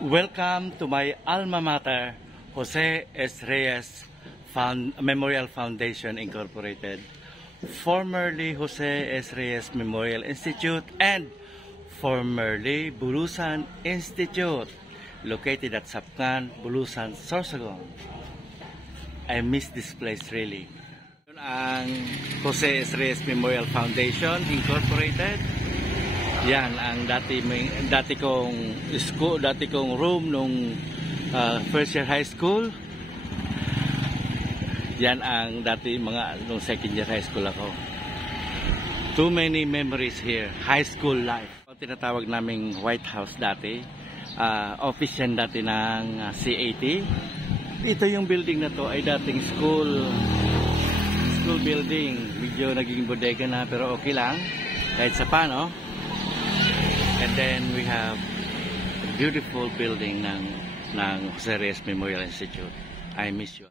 Welcome to my alma mater, Jose S. Reyes Memorial Foundation Incorporated, formerly Jose S. Reyes Memorial Institute and formerly Bulusan Institute, located at Sapcan, Bulusan, Sorsogon. I miss this place really. Ang Jose S. Reyes Memorial Foundation Incorporated. Yan ang dati kong room nung first year high school. Yan ang nung second year high school ako. Too many memories here. High school life. Tinatawag naming White House dati. Office yan dati ng CAT. Ito yung building na to ay dating school building. Medyo naging bodega na pero okay lang. Kahit sa paano. And then we have a beautiful building ng Jose Reyes Memorial Institute. I miss you.